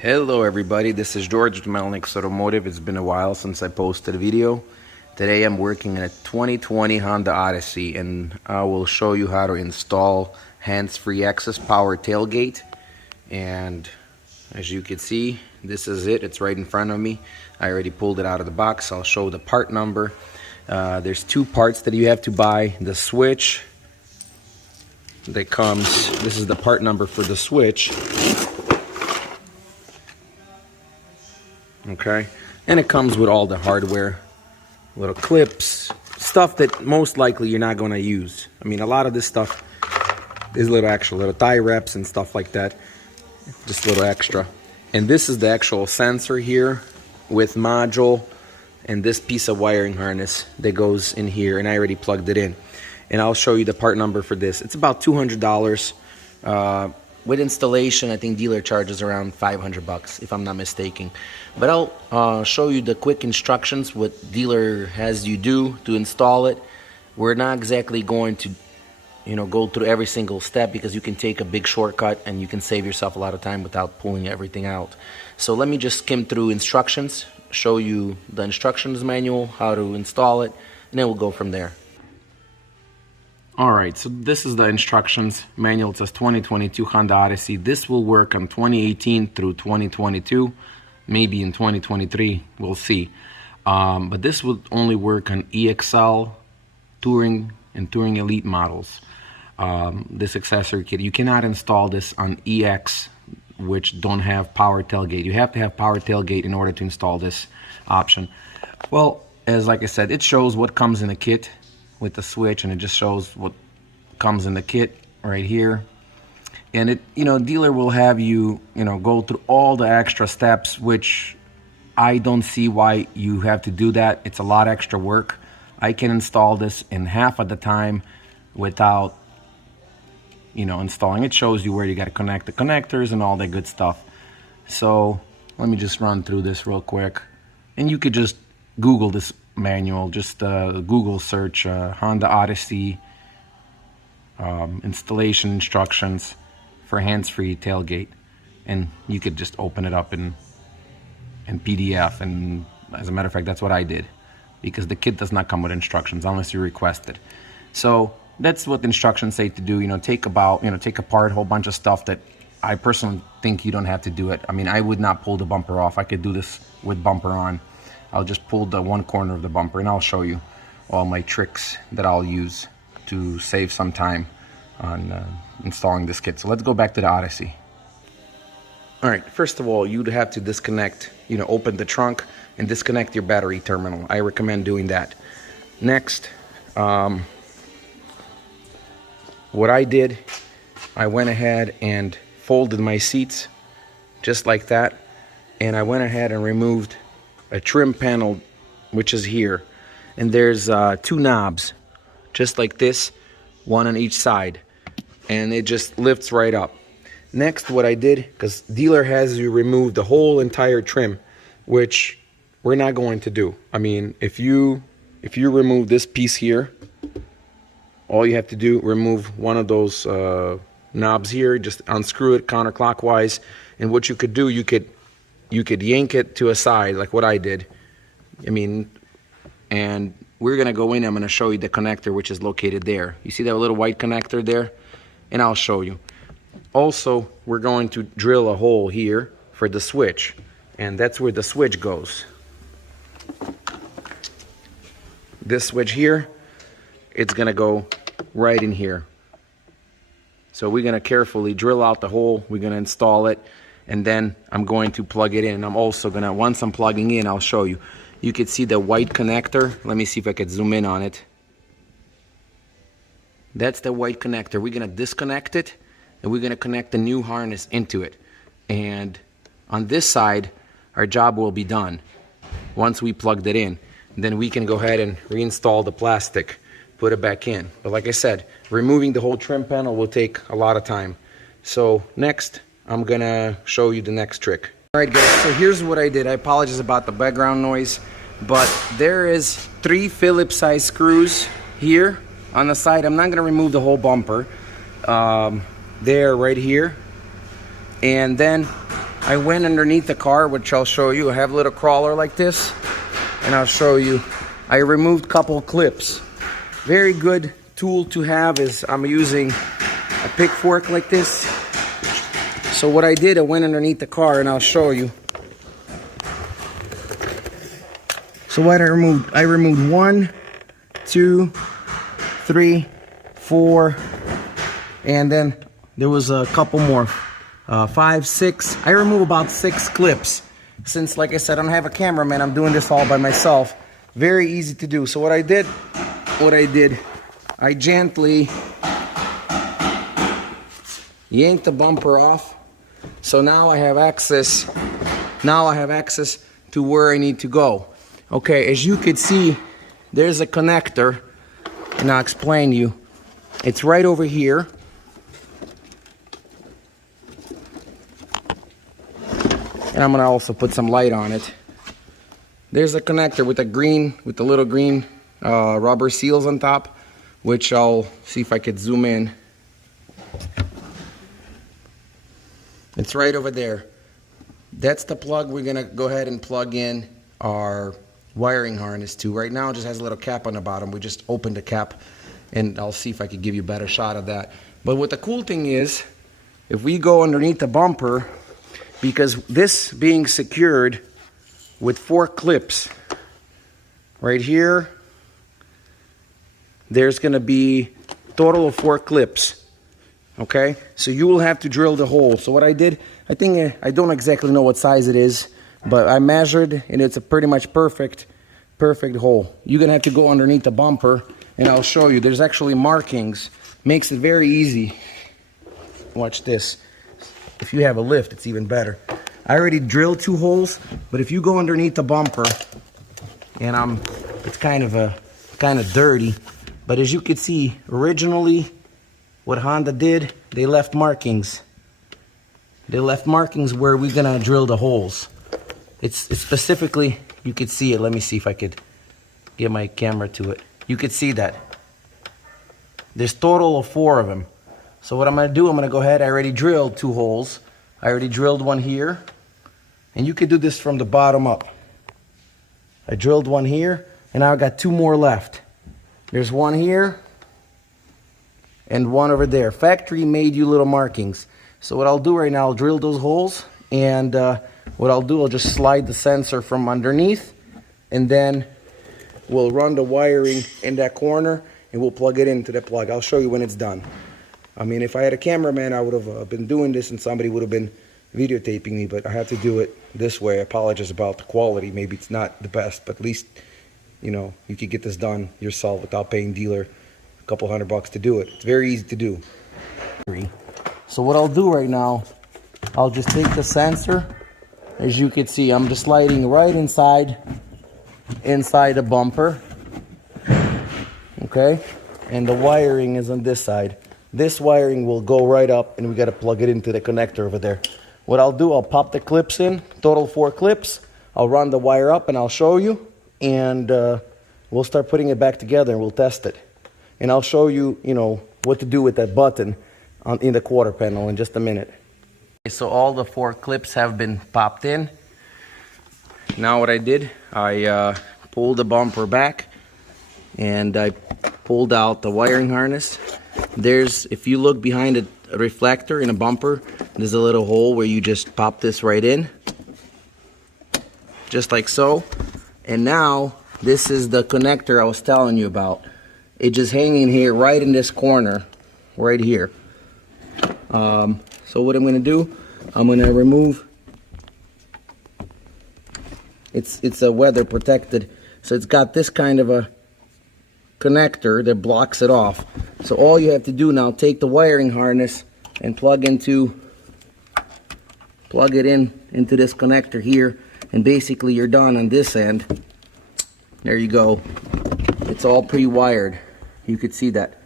Hello everybody, this is George with Melnick's Automotive. It's been a while since I posted a video. Today I'm working in a 2020 Honda Odyssey and I will show you how to install hands-free access power tailgate. And as you can see, this is it. It's right in front of me. I already pulled it out of the box. I'll show the part number. There's two parts that you have to buy. The switch that comes, this is the part number for the switch. Okay, and it comes with all the hardware, little clips, stuff that most likely you're not going to use. I mean, a lot of this stuff is little tie wraps and stuff like that, just a little extra. And this is the actual sensor here with module and this piece of wiring harness that goes in here, and I already plugged it in. And I'll show you the part number for this. It's about $200. With installation, I think dealer charges around $500 if I'm not mistaken. But I'll show you the quick instructions, what dealer has you do to install it. We're not exactly going to, go through every single step because you can take a big shortcut and you can save yourself a lot of time without pulling everything out. So let me just skim through instructions, show you the instructions manual, how to install it, and then we'll go from there. Alright, so this is the instructions manual. It says 2022 Honda Odyssey. This will work on 2018 through 2022, maybe in 2023, we'll see. But this will only work on EXL, Touring, and Touring Elite models. This accessory kit. You cannot install this on EX, which don't have power tailgate. You have to have power tailgate in order to install this option. Well, like I said, it shows what comes in the kit with the switch, and it just shows what comes in the kit right here. And it, dealer will have you, go through all the extra steps, which I don't see why you have to do that. It's a lot extra work. I can install this in half of the time without, installing. It shows you where you got to connect the connectors and all that good stuff. So let me just run through this real quick, and you could just Google this manual. Just Google search Honda Odyssey installation instructions for hands-free tailgate, and you could just open it up in PDF. And as a matter of fact, that's what I did, because the kit does not come with instructions unless you request it. So that's what the instructions say to do. Take apart a whole bunch of stuff that I personally think you don't have to do it. I mean, I would not pull the bumper off. I could do this with bumper on. I'll just pull the one corner of the bumper, and I'll show you all my tricks that I'll use to save some time on installing this kit. So let's go back to the Odyssey. All right, first of all, you'd have to disconnect, open the trunk and disconnect your battery terminal. I recommend doing that. Next, what I did, I went ahead and folded my seats just like that, and I went ahead and removed a trim panel, which is here, and there's two knobs just like this, one on each side, and it just lifts right up. Next, what I did, because dealer has you remove the whole entire trim, which we're not going to do. I mean, if you remove this piece here, all you have to do, remove one of those knobs here, just unscrew it counterclockwise, and what you could do, you could yank it to a side like what I did. I mean, and we're gonna go in. I'm gonna show you the connector, which is located there. You see that little white connector there? And I'll show you. Also, we're going to drill a hole here for the switch, and that's where the switch goes. This switch here, it's gonna go right in here. So we're gonna carefully drill out the hole. We're gonna install it, and then I'm going to plug it in. I'm also gonna, once I'm plugging in, I'll show you. You can see the white connector. Let me see if I could zoom in on it. That's the white connector. We're gonna disconnect it, and we're gonna connect the new harness into it. And on this side, our job will be done. Once we plugged it in, then we can go ahead and reinstall the plastic, put it back in. But like I said, removing the whole trim panel will take a lot of time. So next, I'm gonna show you the next trick. All right guys, so here's what I did. I apologize about the background noise, but there is 3 Phillips size screws here on the side. I'm not gonna remove the whole bumper. There, right here. And then I went underneath the car, which I'll show you. I have a little crawler like this, and I'll show you. I removed a couple clips. Very good tool to have is I'm using a pick fork like this. So what I did, I went underneath the car, and I'll show you. So what I removed 1, 2, 3, 4, and then there was a couple more, 5, 6. I removed about 6 clips. Since, like I said, I don't have a cameraman, I'm doing this all by myself. Very easy to do. So what I did, I gently yanked the bumper off. So now I have access. Now I have access to where I need to go. Okay, as you can see, there's a connector, and I'll explain to you. It's right over here. And I'm gonna also put some light on it. There's a connector with the little green rubber seals on top, which I'll see if I could zoom in. It's right over there. That's the plug we're gonna go ahead and plug in our wiring harness to. Right now it just has a little cap on the bottom. We just opened the cap, and I'll see if I could give you a better shot of that. But what the cool thing is, if we go underneath the bumper, because this being secured with 4 clips right here, there's going to be a total of 4 clips. Okay, so you will have to drill the hole. So what I did, I think I don't exactly know what size it is, but I measured, and it's a pretty much perfect hole. You're gonna have to go underneath the bumper, and I'll show you. There's actually markings. Makes it very easy. Watch this. If you have a lift, it's even better. I already drilled 2 holes, but if you go underneath the bumper, and it's kind of dirty, but as you can see, originally what Honda did, they left markings. They left markings where we're gonna drill the holes. It's specifically, you could see it. Let me see if I could get my camera to it. You could see that. There's total of 4 of them. So what I'm gonna do, I'm gonna go ahead, I already drilled 2 holes. I already drilled one here. And you could do this from the bottom up. I drilled one here, and now I got 2 more left. There's one here, and one over there. Factory made you little markings. So what I'll do right now, I'll drill those holes, and what I'll do, I'll just slide the sensor from underneath, and then we'll run the wiring in that corner, and we'll plug it into the plug. I'll show you when it's done. I mean, if I had a cameraman, I would have been doing this, and somebody would have been videotaping me, but I have to do it this way. I apologize about the quality. Maybe it's not the best, but at least, you know, you could get this done yourself without paying dealer a couple $100 to do it. It's very easy to do. So what I'll do right now, I'll just take the sensor. As you can see, I'm just sliding right inside the bumper. Okay, and the wiring is on this side. This wiring will go right up, and we got to plug it into the connector over there. What I'll do, I'll pop the clips in, total 4 clips. I'll run the wire up, and I'll show you, and we'll start putting it back together, and we'll test it. And I'll show you, you know, what to do with that button in the quarter panel in just a minute. So all the 4 clips have been popped in. Now what I did, I pulled the bumper back, and I pulled out the wiring harness. There's, if you look behind a reflector in a bumper, there's a little hole where you just pop this right in, just like so. And now this is the connector I was telling you about. It's just hanging here right in this corner right here. So what I'm going to do, I'm going to remove, it's a weather protected, so it's got this kind of a connector that blocks it off. So all you have to do now, take the wiring harness and plug it into this connector here, and basically you're done on this end. There you go. It's all pre-wired. You could see that.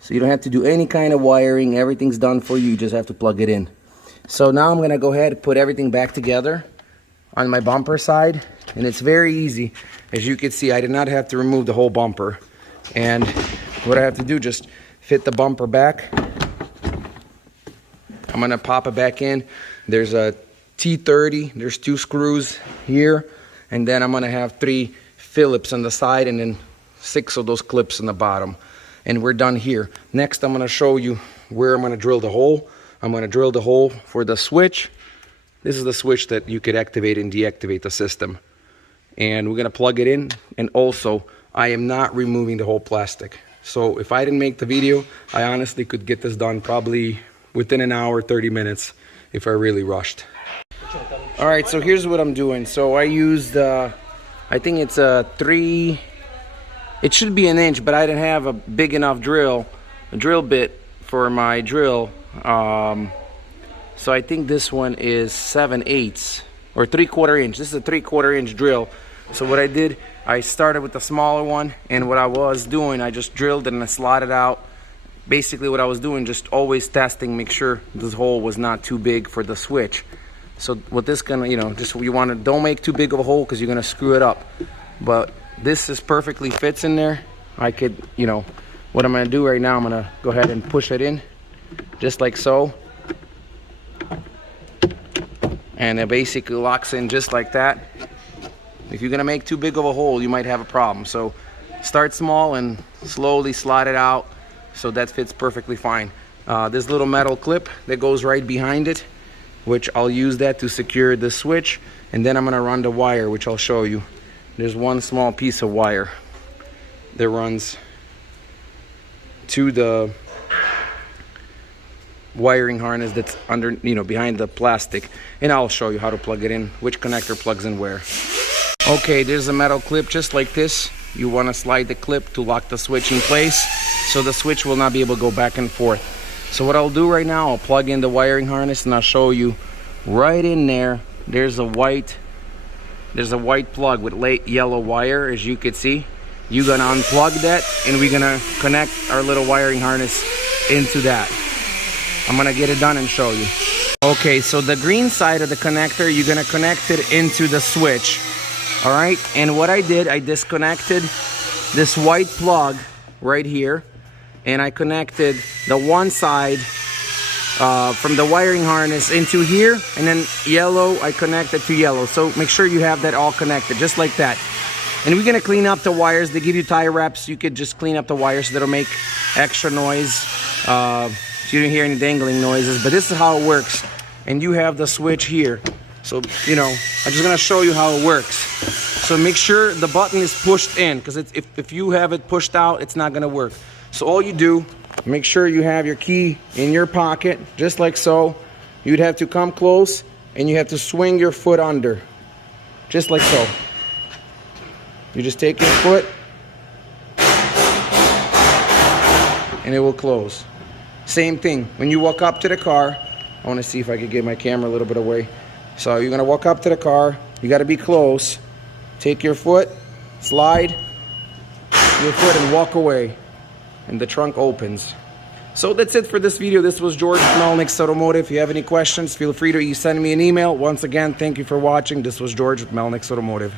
So you don't have to do any kind of wiring. Everything's done for you. You just have to plug it in. So now I'm going to go ahead and put everything back together on my bumper side. And it's very easy. As you can see, I did not have to remove the whole bumper. And what I have to do, just fit the bumper back. I'm going to pop it back in. There's a T30. There's 2 screws here, and then I'm gonna have 3 Phillips on the side, and then 6 of those clips on the bottom. And we're done here. Next, I'm gonna show you where I'm gonna drill the hole. I'm gonna drill the hole for the switch. This is the switch that you could activate and deactivate the system. And we're gonna plug it in, and also I am not removing the whole plastic. So if I didn't make the video, I honestly could get this done probably within an hour, 30 minutes if I really rushed. All right, so here's what I'm doing. So I used, I think it's a 3, it should be an inch, but I didn't have a big enough drill bit for my drill. So I think this one is 7/8 or 3/4 inch. This is a 3/4 inch drill. So what I did, I started with the smaller one, and what I was doing, I just drilled it and I slotted out. Basically what I was doing, just always testing, make sure this hole was not too big for the switch. So what this gonna, you know, just you want to, don't make too big of a hole because you're gonna screw it up. But this is perfectly fits in there. I could, you know, what I'm gonna do right now, I'm gonna go ahead and push it in, just like so. And it basically locks in just like that. If you're gonna make too big of a hole, you might have a problem. So start small and slowly slide it out so that fits perfectly fine. This little metal clip that goes right behind it, which I'll use that to secure the switch, and then I'm gonna run the wire, which I'll show you. There's one small piece of wire that runs to the wiring harness that's under, you know, behind the plastic, and I'll show you how to plug it in, which connector plugs in where. Okay, there's a metal clip just like this. You want to slide the clip to lock the switch in place so the switch will not be able to go back and forth. So what I'll do right now, I'll plug in the wiring harness and I'll show you right in there. There's a white plug with light yellow wire, as you could see. You're gonna unplug that, and we're gonna connect our little wiring harness into that. I'm gonna get it done and show you. Okay, so the green side of the connector, you're gonna connect it into the switch. All right, and what I did, I disconnected this white plug right here, and I connected the one side from the wiring harness into here, and then yellow, I connected to yellow. So make sure you have that all connected, just like that. And we're gonna clean up the wires. They give you tie wraps. You could just clean up the wires so that'll make extra noise. So you don't hear any dangling noises, but this is how it works. And you have the switch here. So, you know, I'm just gonna show you how it works. So make sure the button is pushed in, because if you have it pushed out, it's not gonna work. So all you do, make sure you have your key in your pocket, just like so. You'd have to come close, and you have to swing your foot under, just like so. You just take your foot, and it will close. Same thing, when you walk up to the car, I wanna see if I could get my camera a little bit away. So you're gonna walk up to the car, you gotta be close, take your foot, slide your foot and walk away, and the trunk opens. So that's it for this video. This was George from Melnick's Automotive. If you have any questions, feel free to send me an email. Once again, thank you for watching. This was George with Melnick's Automotive.